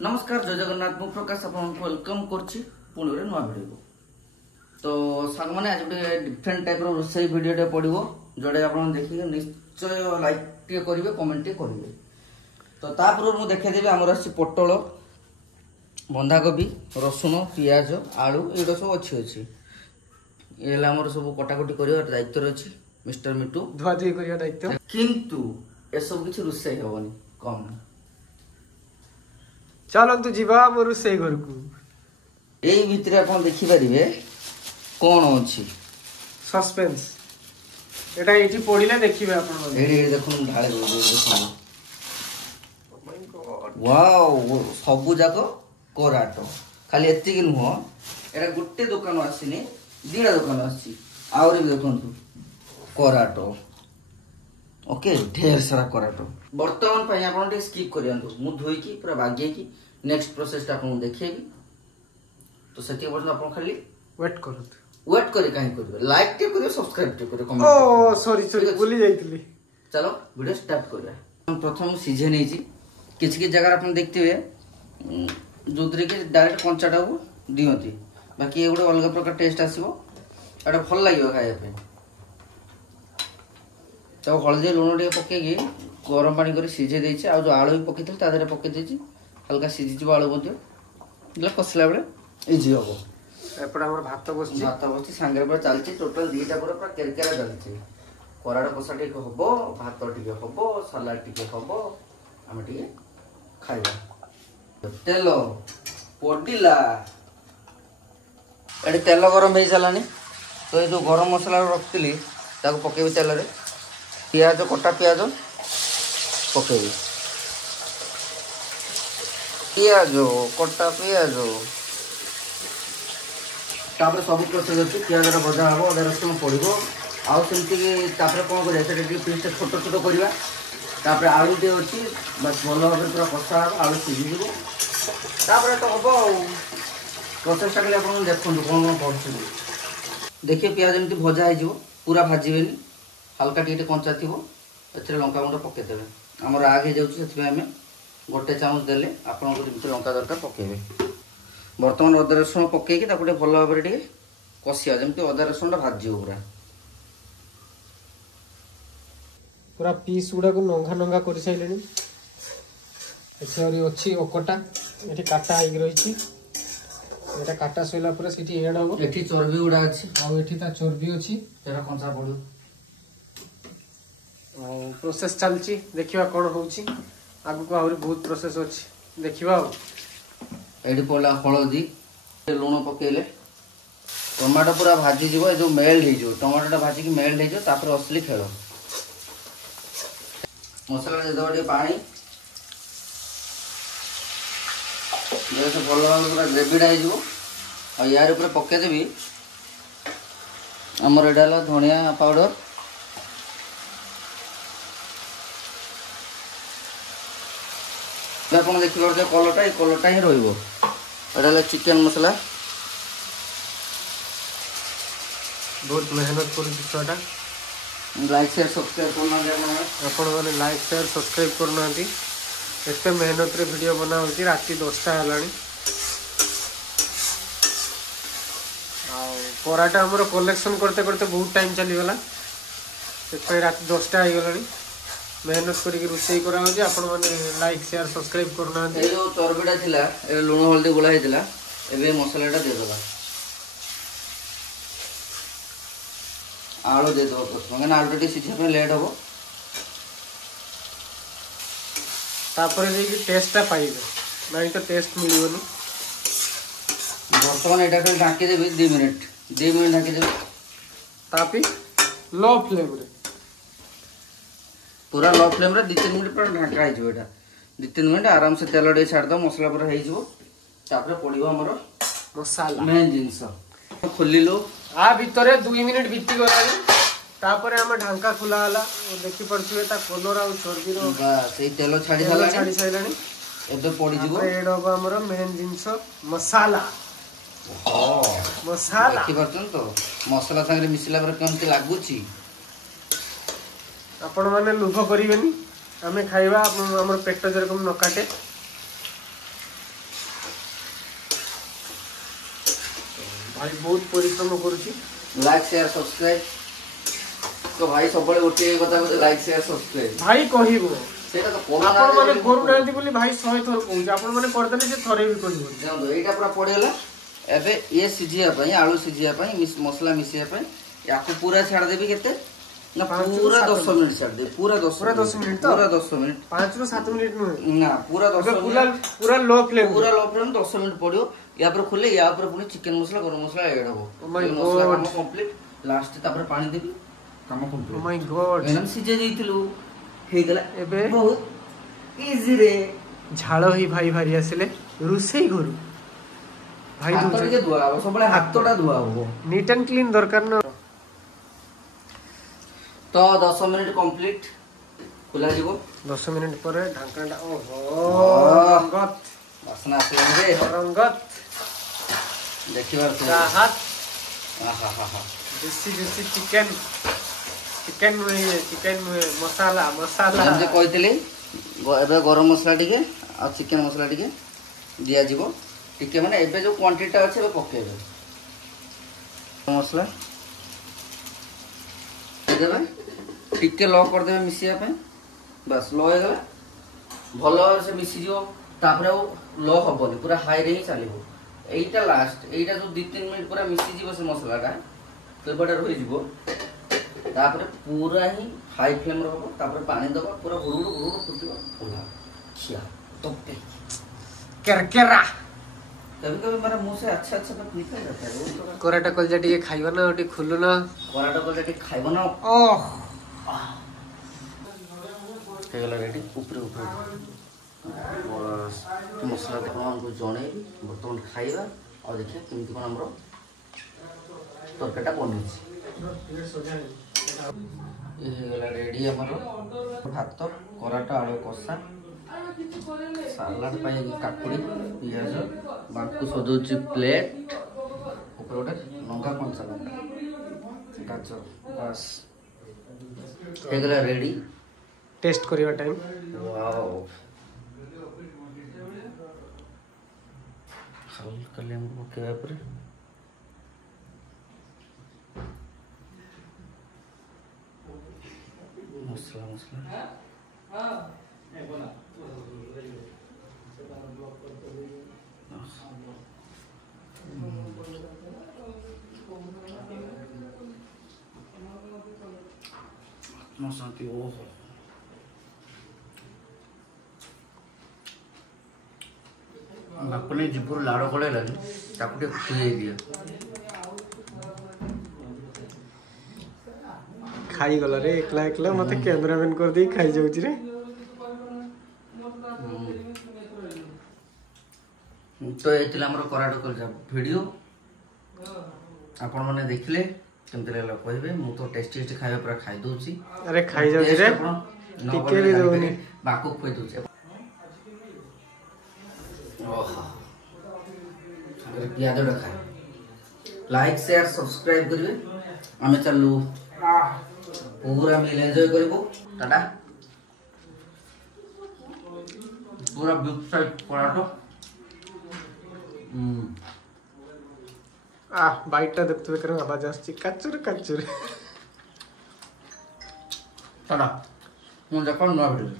नमस्कार जय जगन्नाथ मु प्रकाश आपको वेलकम करछि पुणी गोटे नुआ भिडियो तो सांग मैंने आज गोटे डिफरेंट टाइप रोसई भिडियो पड़ो जोड़े आप देखिए निश्चय लाइक टे करेंगे कमेंट टे करेंगे तो तापर मुझे देखेदेवी आमर आसी पोटल बंधाकोबी रसुण पियाज आलू ये सब अच्छी ये आमर सब कटाकटी कर दायित्व अच्छी मिस्टर मिटू धुआ धुई कर दायित्व किंतु एसब किसी रोसई हेनी कम चलतु जीवा मो रोसई घर को यही भितर आप देखिपारे कौन अच्छी सस्पेंस एटा एठी पड़िले देखिबे आपण एडी देखुन ढाळे वाओ सबु जाको कोराटो खाली एतिक नुह एटा गुट्टे दुकान आसीनी दीडा दुकान आसी आउरी भी देखंतु कोराटो ओके ढेर सारा कोराटो वर्तमान पई आपण टे स्किप करियंतु मु धोई की पूरा बागे की नेक्स्ट प्रोसेस आपण देखिएबी तो सेति वर्ष आपण खाली वेट करत वेट करे काहे करबे लाइक टे करियो सब्सक्राइब टे करियो कमेंट ओ सॉरी भूली जाइतली चलो वीडियो स्टार्ट करिया हम प्रथम सीझे नै छी किछि जगह आपण देखथिबे जोदरे के डायरेक्ट कंचाटा को दियंती बाकी एगुडे अलग प्रकार टेस्ट आसीबो एटा भल लागियो खाया पे तो हल्दी लुण टे पकेगी गरम पानी कर सीझे देछि आ जो आलू भी पकेथि ता देरे पके देछि हल्का सीझी जिवो आलू मध्ये એટલે કસલા બેલે इजी हो एपडा हमर भात बसछि सांगे पर चलछि टोटल दीटा पूरा केरकेरा चलछि कोराडा कोसा टिके हबो भात टिके हबो सलाड टिके हबो हम टिके खाइबा तेल पोडिला एडी तेल गरम हे चलानी तो ये जो गरम मसाला रखतिली ताको पकेबी तेल रे पियाज कटा पियाज पकेबी पियाज कटा पियाज तापर सब प्रोसेस अच्छी पियाज भजा हम अदा रसुण पड़ो आउ सेमती तापर कौन कर पीस छोट छोट करवा तापर आलू टे अच्छी बस भल भाव पूरा कषा हम आलू सीझीज तापर तो हम प्रोसेसटा खाली आप देखो कौन कौन पड़े देखिए पियाज एमती भजा हो पूरा भाजबे हल्का टे कंचा थी ए लंका गुंड पकईदे आमर आग हो गोटे चामच देले आपको लंका दरकार पकेबे बर्तमान अदा रसुण पकईकि भल भाव टे कषिया जमी अदा रसुण भाजी पूरा पूरा पीस गुडा को नंगा नंगा कर साइलेनी एथरी अछि ओकटा एठी काटा आइ रहिछि एटा काटा सोइला पर सिटी एड हो एठी चर्बी गुडा अछि आ एठी ता चर्बी अछि तेरा कंचा पड़ो प्रोसेस चलछि देखिबा कोन होछि आगु को आहुरी बहुत प्रोसेस अछि देखिबा एडी पड़ला हलदी लुण पकेले टमाटो पूरा भाजी जीव जो मेल्ट हो टमाटोटा भाजी की मेल्ट हो तापर असली खेल मसला देदेव पानी भल भाव पूरा ग्रेवीटा हो यार ऊपर पकेदेवी आमर एटा धनिया पाउडर आप देखिए कलरटा ही रहा चिकेन मसला बहुत मेहनत कर लाइक शेयर सब्सक्राइब करना आपण मैंने लाइक शेयर सब्सक्राइब करना एते मेहनत रे वीडियो बना होती राति 10टा हलानी पराटा हमर कलेक्शन करते करते बहुत टाइम चली गला से राति 10टा हो गलानी मेहनत करके रोसई करा हो आपण माने लाइक शेयर सब्सक्राइब करना ए जो चर्बीटा थिला ए लुण हल्दी गोला हेतिला एबे मसलाटा दे दबा आलू दे दो प्रथम आलू टे सीझे पे लेट हो तापर लेकी टेस्टटा पाइबे नहीं तो टेस्ट मिलिबनी बर्तमान एटा खाली ढाकी देबे 2 मिनिट ढाकी देबे तापी लो फ्लेम रे पूरा लो फ्लेम रे 2-3 मिनिट पर ढाका है जो एटा 2-3 मिनिट आराम से तेल डे छाड़ दो मसला पूरा हे जो तापर पड़िबो हमर मसाला मेन जिंस खोलिलो आ भितरे 2 मिनिट बीती गलानी तापर हम ढांका खुला हला देखि पड़छुए ता कलर आ चर्बी रो सेई तेल छाड़ी साइलानी एबे पड़ी जिवो एड होबा हमर मेन जिंस मसाला मसाला देखि परछन तो मसाला संगे मिसला पर केमति लागुची आपण माने लोभ करिवेनी हमें खाइबा हमर पेट जरकम न काटे भाई बहुत परिश्रम करुची लाइक शेयर सब्सक्राइब तो भाई सब गोटे कथा लाइक शेयर सब्सक्राइब भाई कहबो सेटा तो आपण माने करू नांती बोली भाई 100 थर कहू आपण माने करदेले से थरे भी कहबो देखो एटा पूरा पड़ेला एबे ये सिजिया पई आलू सिजिया पई मसला मिसिया पई याको पूरा छाड़ देबी केते ना पूरा 10 मिनिट छाड़ दे पूरा 10 मिनिट तो पूरा 10 मिनिट 5 ରୁ 7 मिनिट नु ना पूरा 10 मिनिट पूरा लो फ्लेम 10 मिनिट पड़ियो या पर खुले या पर पुनी चिकन मसला गरम मसला ऐड हो मसला काम कंप्लीट लास्ट तापर पानी देबी काम कंप्लीट ओ माय गॉड एनम सिजे देइतिलु हे गला एबे बहुत इजी रे झाड़ ही भाई भारी आसिले रुसेई घरु भाई हाथ के धुआ हो सबले हाथटा धुआ हो नीट एंड क्लीन दरकार न तो 10 मिनिट कंप्लीट खुला जीवो 10 मिनिट पर ढांकणटा ओहो रंगत वासना आसला रे रंगत देखिबार का हाथ आहा हा हा देसी चिकन में मसाला जे कहतली एबे गरम मसला टिके आ चिकन मसला टिके दिया जीवो टिके माने एबे जो क्वांटिटी अछि बे पकेबे मसला देबे टिके लो कर देबे मिसिया पे बस लो हो गला भलो से मिसी जो तापरे लो हबनी पूरा हाई रे ही चलीबो एटा लास्ट एटा जो 2-3 मिनिट पूरा मिसी जीवो से मसलाटा तो बडा रहि जीवो तापरे पूरा ही हाई फ्लेम रहबो तापरे पानी दबो पूरा गुरुड़ फुटिबो पूरा खिया टोपे करकेरा कभी मेरा मुंह से अच्छा तो निकल जाता है कोराटा कलजा टिके खाइबो ना ओटी खुल्लु ना कोराटा कलजा टिके खाइबो ना ओह हे गला रेडी ऊपर बस मसला को हमको जणे बर्तमान खाइबा और देखिए केमती कोन हमरो तरकाटा बनि ये गला रेडी हमरो भात कोराटा आलू कसा सालाड पाई काकुड़ी पियाज बाकु सजोची प्लेट ऊपर गोटे लंका कंचा लंका गाजर बस हे गला रेडी टेस्ट करिवा टाइम वाओ हल्का लेमन के ऊपर मसला शांति ओहो बापुने जीपुर लाड़ कले लगे ताकू खुए दिया खाई गला रे एकला एकला मते कैमरामैन कर दे खाई जाउची रे तो ये हमर कराटो कर वीडियो आपण माने देखले केमते लागला कहबे मु तो टेस्टी खाइबा पूरा खाइ दोची अरे खाई जाउची रे टिके भी दोनी बाको खोइ दोची ओह अगर पियाज रखा लाइक शेयर सब्सक्राइब करिवे आमे चलू पूरा मिल एंजॉय करबो टाटा पूरा बिग साइज कराटो बाइटटा देखते कर आवाज आछी काचुर काचुर टाटा मु देखो नवा वीडियो